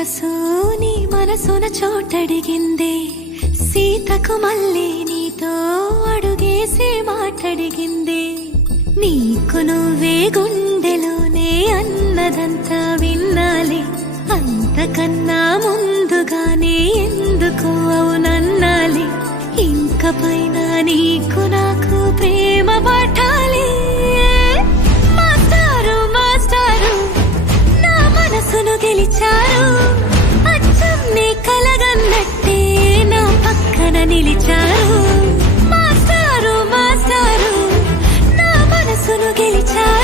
మనసు నీ మనసున చోటడిగిందే, సీతకు మళ్ళీ నీతో అడుగేసి మాటడిగిందే. నీకు నువ్వే గుండెలోనే అన్నదంతా విన్నాలే, అంతకన్నా ముందుగానే ఎందుకు అవునన్నాలే. ఇంక పైన నీకు నాకు ప్రేమ పట్టాలి. మాస్టారు మాస్టారు నా మనసును గెలిచారు, అచ్చం నీ కలగన్నట్టే నా పక్కన నిలిచారు. మాస్టారు మాస్టారు నా మనసును గెలిచారు.